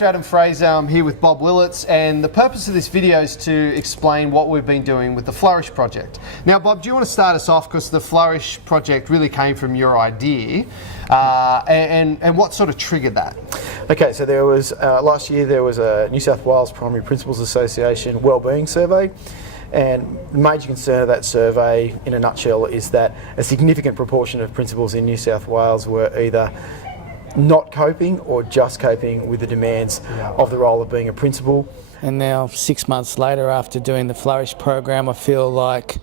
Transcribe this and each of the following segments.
Dr Adam Fraser. I'm here with Bob Willits, and the purpose of this video is to explain what we've been doing with the Flourish project. Now, Bob, do you want to start us off, because the Flourish project really came from your idea, and what sort of triggered that? Okay, so there was last year there was a New South Wales Primary Principals Association Wellbeing survey. And the major concern of that survey, in a nutshell, is that a significant proportion of principals in New South Wales were either not coping or just coping with the demands of the role of being a principal. And now 6 months later, after doing the Flourish program, I feel like,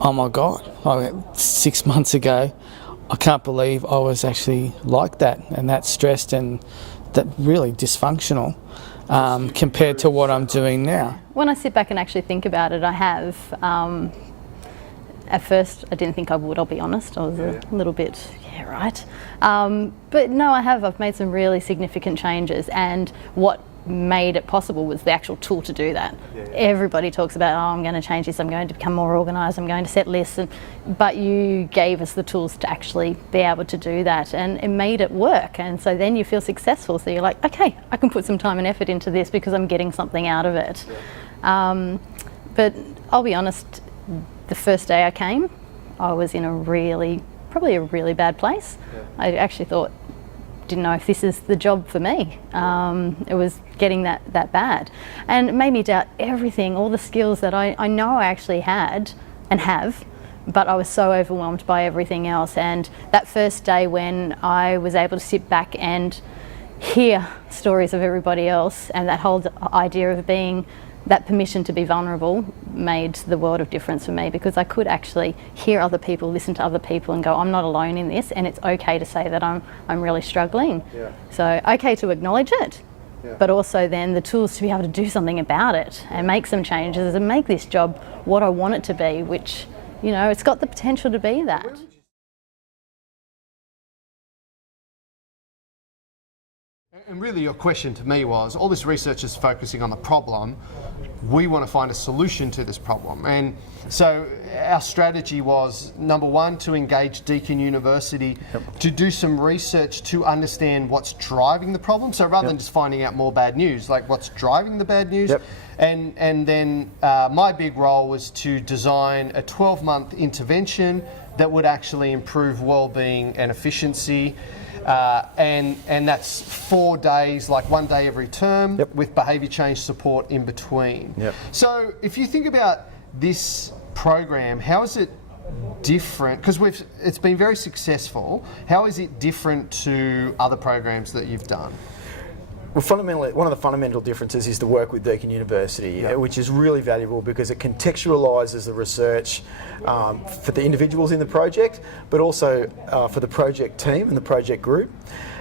oh my God, 6 months ago, I can't believe I was actually like that and that stressed and that really dysfunctional compared to what I'm doing now. When I sit back and actually think about it, I have. At first, I didn't think I would, I'll be honest. I was a little bit, yeah, right. But no, I have. I've made some really significant changes, and what made it possible was the actual tool to do that. Everybody talks about, oh, I'm going to change this, I'm going to become more organised, I'm going to set lists, but you gave us the tools to actually be able to do that, and it made it work, and so then you feel successful, so you're like, okay, I can put some time and effort into this because I'm getting something out of it. But I'll be honest, the first day I came, I was in probably a really bad place. I actually didn't know if this is the job for me. It was getting that bad. And it made me doubt everything, all the skills that I know I actually had and have, but I was so overwhelmed by everything else. And that first day when I was able to sit back and hear stories of everybody else, and that whole idea of being that permission to be vulnerable made the world of difference for me, because I could actually hear other people, listen to other people and go, I'm not alone in this, and it's okay to say that I'm really struggling. So okay to acknowledge it, but also then the tools to be able to do something about it and make some changes and make this job what I want it to be, which, you know, it's got the potential to be that. And really your question to me was, all this research is focusing on the problem. We want to find a solution to this problem. And so our strategy was, number one, to engage Deakin University to do some research to understand what's driving the problem. So rather than just finding out more bad news, like what's driving the bad news. And then my big role was to design a 12-month intervention that would actually improve well-being and efficiency. And that's 4 days, like 1 day every term, with behaviour change support in between. So if you think about this program, how is it different? Because it's been very successful. How is it different to other programs that you've done? Well, fundamentally, one of the fundamental differences is the work with Deakin University, which is really valuable because it contextualises the research for the individuals in the project, but also for the project team and the project group.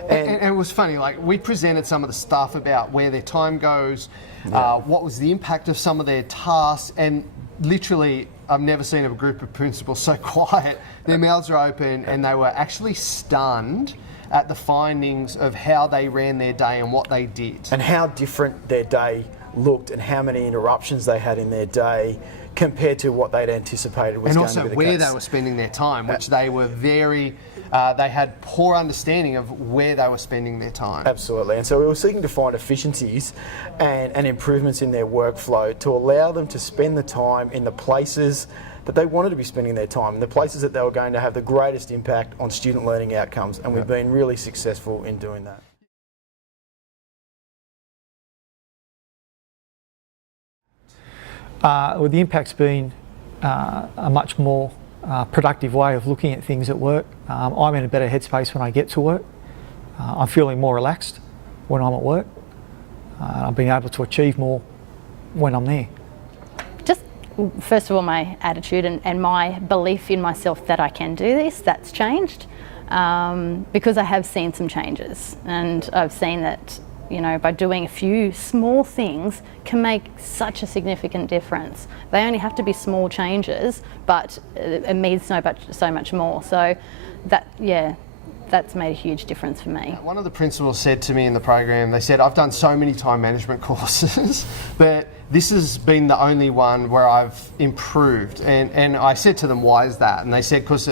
And it was funny, like we presented some of the stuff about where their time goes, what was the impact of some of their tasks, and literally I've never seen a group of principals so quiet. Their mouths are open and they were actually stunned at the findings of how they ran their day and what they did. And how different their day looked and how many interruptions they had in their day compared to what they'd anticipated was going to be the case. And also where they were spending their time, which they were they had poor understanding of where they were spending their time. Absolutely, and so we were seeking to find efficiencies and improvements in their workflow to allow them to spend the time in the places that they wanted to be spending their time, in the places that they were going to have the greatest impact on student learning outcomes, and we've been really successful in doing that. Well, the impact's been a much more productive way of looking at things at work. I'm in a better headspace when I get to work. I'm feeling more relaxed when I'm at work. I've been able to achieve more when I'm there. First of all, my attitude and my belief in myself that I can do this, that's changed, because I have seen some changes, and I've seen that, you know, by doing a few small things can make such a significant difference. They only have to be small changes, but it means so much more. So that's made a huge difference for me. One of the principals said to me in the program, they said, I've done so many time management courses, but this has been the only one where I've improved. And I said to them, why is that? And they said, because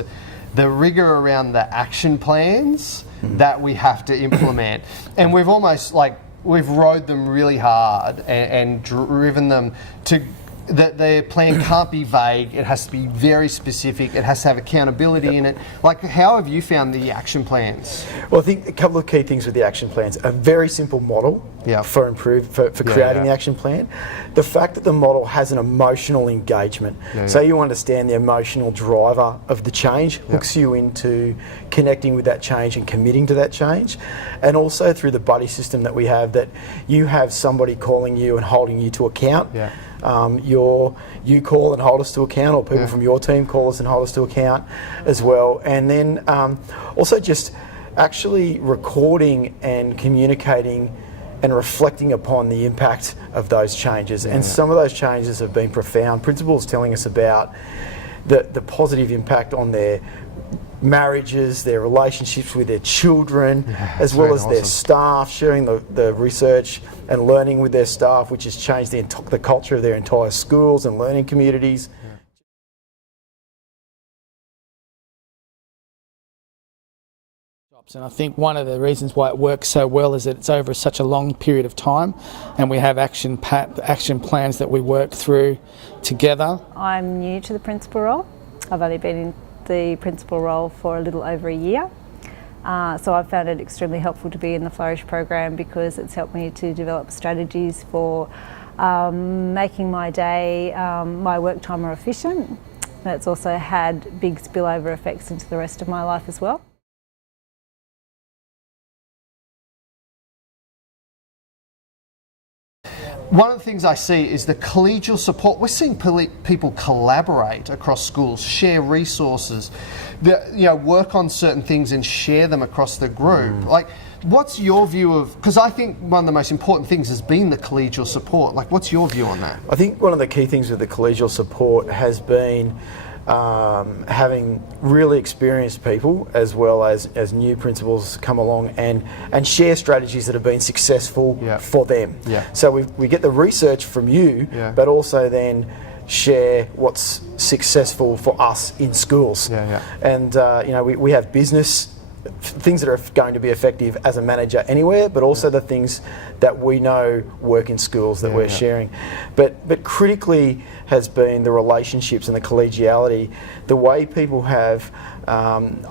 the rigor around the action plans that we have to implement. And we've almost like we've rode them really hard and driven them to that their plan can't be vague. It has to be very specific. It has to have accountability in it. Like, how have you found the action plans? Well, I think a couple of key things with the action plans. A very simple model for creating the action plan. The fact that the model has an emotional engagement. So you understand the emotional driver of the change, hooks you into connecting with that change and committing to that change. And also through the buddy system that we have, that you have somebody calling you and holding you to account. You call and hold us to account, or people from your team call us and hold us to account as well. And then also just actually recording and communicating and reflecting upon the impact of those changes. And some of those changes have been profound. Principals telling us about the positive impact on their marriages, their relationships with their children, as well as their staff, sharing the research and learning with their staff, which has changed the culture of their entire schools and learning communities. And I think one of the reasons why it works so well is that it's over such a long period of time, and we have action plans that we work through together. I'm new to the principal role. I've only been in the principal role for a little over a year. So I've found it extremely helpful to be in the Flourish program, because it's helped me to develop strategies for making my day, my work time more efficient. And it's also had big spillover effects into the rest of my life as well. One of the things I see is the collegial support. We're seeing people collaborate across schools, share resources, work on certain things and share them across the group. Like, what's your view of, because I think one of the most important things has been the collegial support. Like, what's your view on that? I think one of the key things with the collegial support has been having really experienced people, as well as new principals, come along and share strategies that have been successful for them. So we get the research from you, but also then share what's successful for us in schools. And we have business things that are going to be effective as a manager anywhere, but also the things that we know work in schools that we're sharing. But critically has been the relationships and the collegiality, the way people have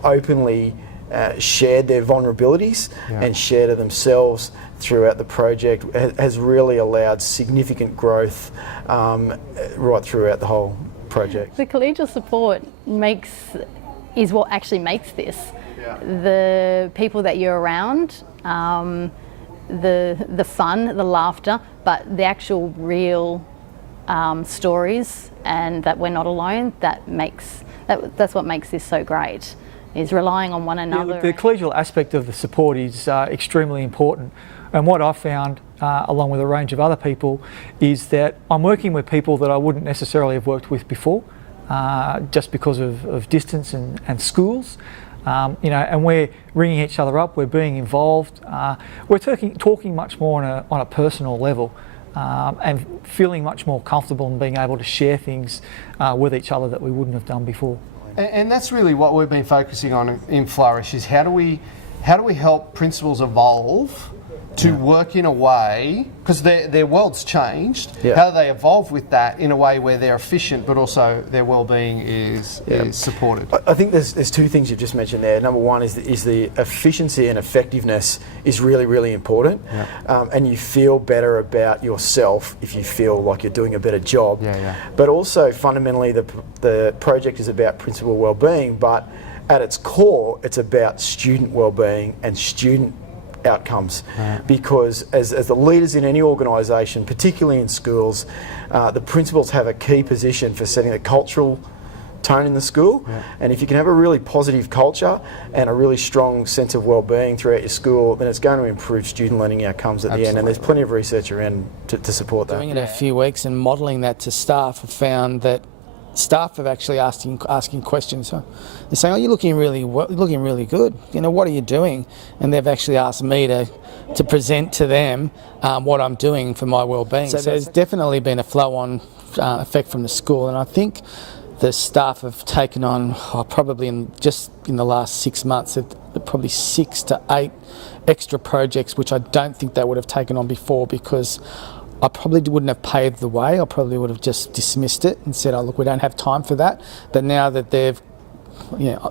openly shared their vulnerabilities and shared of themselves throughout the project has really allowed significant growth right throughout the whole project. The collegial support is what actually makes this. The people that you're around, the fun, the laughter, but the actual real stories, and that we're not alone. That's what makes this so great. Is relying on one another. The collegial aspect of the support is extremely important, and what I've found, along with a range of other people, is that I'm working with people that I wouldn't necessarily have worked with before, just because of distance and schools. And we're ringing each other up, we're being involved, we're talking much more on a personal level, and feeling much more comfortable and being able to share things with each other that we wouldn't have done before. And that's really what we've been focusing on in Flourish, is how do we help principals evolve to work in a way, because their world's changed, how do they evolve with that in a way where they're efficient but also their well-being is supported? I think there's two things you've just mentioned there. Number one is the efficiency and effectiveness is really, really important, and you feel better about yourself if you feel like you're doing a better job. But also fundamentally the project is about principal well-being, but at its core it's about student well-being and student outcomes, because as the leaders in any organisation, particularly in schools, the principals have a key position for setting the cultural tone in the school, and if you can have a really positive culture and a really strong sense of well-being throughout your school, then it's going to improve student learning outcomes at the end, and there's plenty of research around to support that. Doing it a few weeks and modelling that to staff, have found that staff have actually asking questions. They're saying, "Oh, you're looking really good. What are you doing?" And they've actually asked me to present to them what I'm doing for my well-being. So there's definitely been a flow-on effect from the school, and I think the staff have taken on probably just in the last 6 months, probably 6 to 8 extra projects, which I don't think they would have taken on before, because I probably wouldn't have paved the way. I probably would have just dismissed it and said, oh look, we don't have time for that. But now that they've,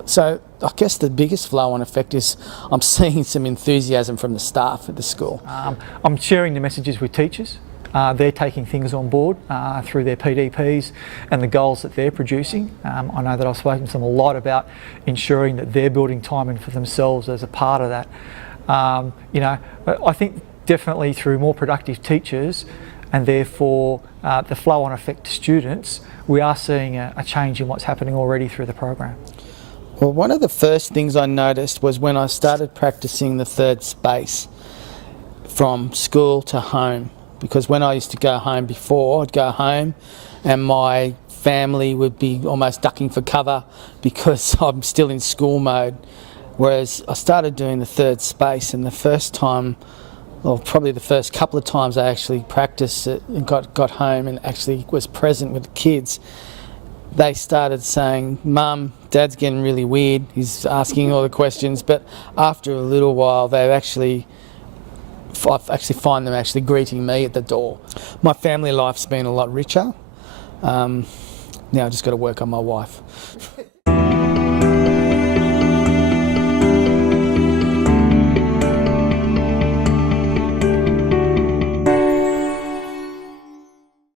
so I guess the biggest flow-on effect is I'm seeing some enthusiasm from the staff at the school. I'm sharing the messages with teachers. They're taking things on board through their PDPs and the goals that they're producing. I know that I've spoken to them a lot about ensuring that they're building time in for themselves as a part of that. I think definitely through more productive teachers and therefore the flow-on effect to students, we are seeing a change in what's happening already through the program. Well, one of the first things I noticed was when I started practicing the third space from school to home. Because when I used to go home before, I'd go home and my family would be almost ducking for cover because I'm still in school mode. Whereas I started doing the third space, and the first time, or probably the first couple of times I actually practiced it and got home and actually was present with the kids, they started saying, Mum, Dad's getting really weird, he's asking all the questions. But after a little while, I actually find them actually greeting me at the door. My family life's been a lot richer. Now I've just got to work on my wife.